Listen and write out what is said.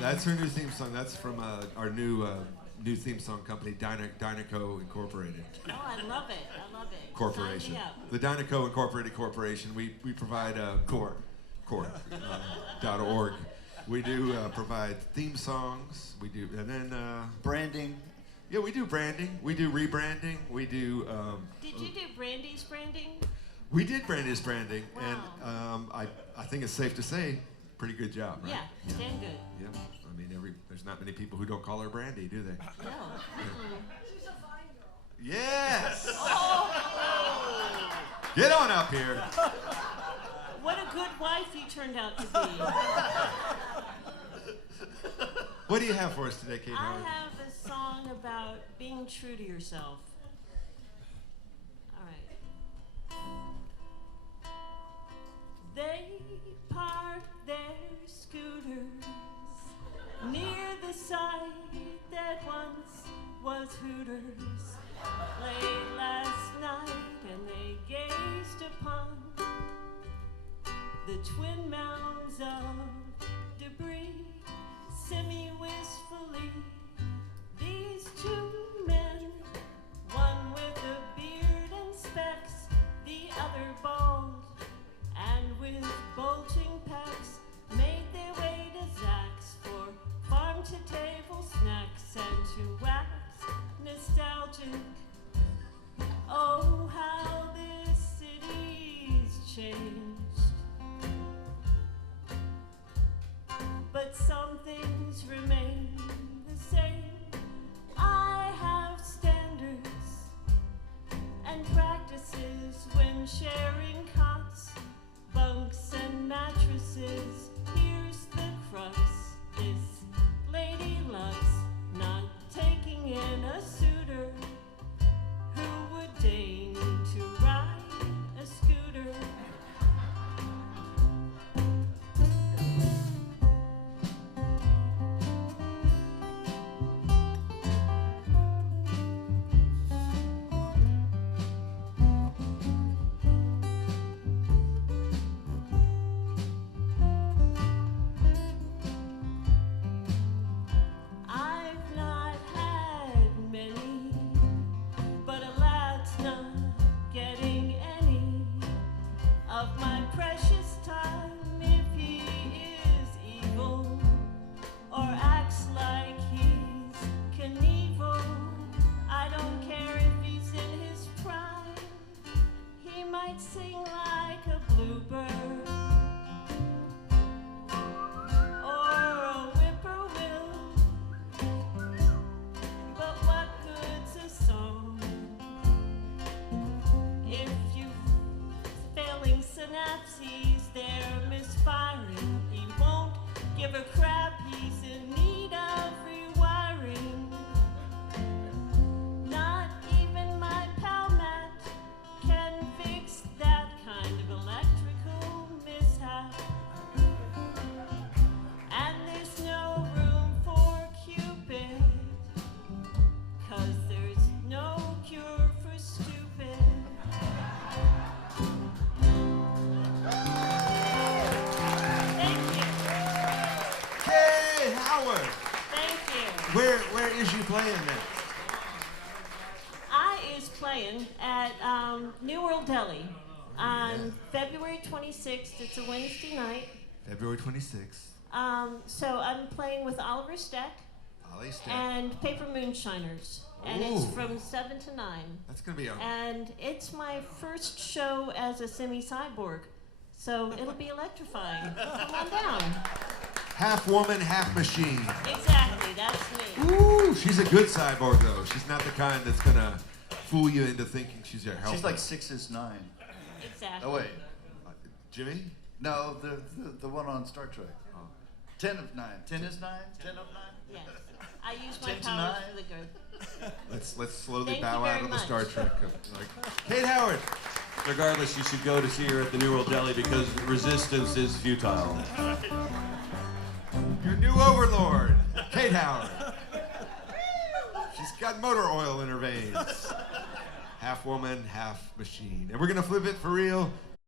That's her new theme song. That's from our new theme song company, Dynaco Incorporated. Oh, I love it. I love it. Corporation. The Dynaco Incorporated Corporation. We provide .org. We do provide theme songs. We do, and then branding. Yeah, we do branding. We do rebranding. We do. Did you do Brandy's branding? We did Brandy's branding, wow. and I think it's safe to say, pretty good job, right? Yeah, damn good. Yeah, I mean, there's not many people who don't call her Brandy, do they? No. She's a fine girl. Yes. Oh. Get on up here. What a good wife you turned out to be. What do you have for us today, Kate Howard? I have a song about being true to yourself. All right. They park their scooters near the site that once was Hooters. Late last night and they gazed upon the twin mounds of debris. Semi-wistfully, these two men, one with a beard and specs, the other bald, and with bulging pecs, made their way to Zach's for farm-to-table snacks and to wax nostalgic. Oh, how this city's changed. But some things remain the same. I have standards and practices when sharing cots, bunks, and mattresses. Here's the crux. This lady Lux not taking in a suitor who would deign to ride a scooter. Sing like a bluebird or a whippoorwill, but what good's a song if you've failing synapses? They're misfiring. He won't give a crap. He's in need of rewiring. Not even my pal Matt can fix that kind of electrical mishap. And there's no room for Cupid, 'cause there's no cure for stupid. Thank you. Kate Howard. Thank you. Where is you playing next? I is playing at New World Deli on February 26th. It's a Wednesday night. February 26th. So I'm playing with Oliver Steck Ollie Steck. and Paper Moonshiners. And it's Ooh. from 7 to 9. That's going to be a... And it's my first show as a semi-cyborg. So it'll be electrifying. Come on down. Half woman, half machine. Exactly, that's me. Ooh, she's a good cyborg, though. She's not the kind that's going to fool you into thinking she's your helper. She's like 6'9". Exactly. Oh wait, Jimmy? no, the one on Star Trek. Oh. 10 of 9. 10 is 9. 10 of 9. Yes. I use my 10 to powers 9. for the good. Let's slowly Thank bow you very out of the much. Star Trek. Kate Howard. Regardless, you should go to see her at the New World Deli because resistance is futile. Your new overlord, Kate Howard. She's got motor oil in her veins. Half woman, half machine. And we're going to flip it for real.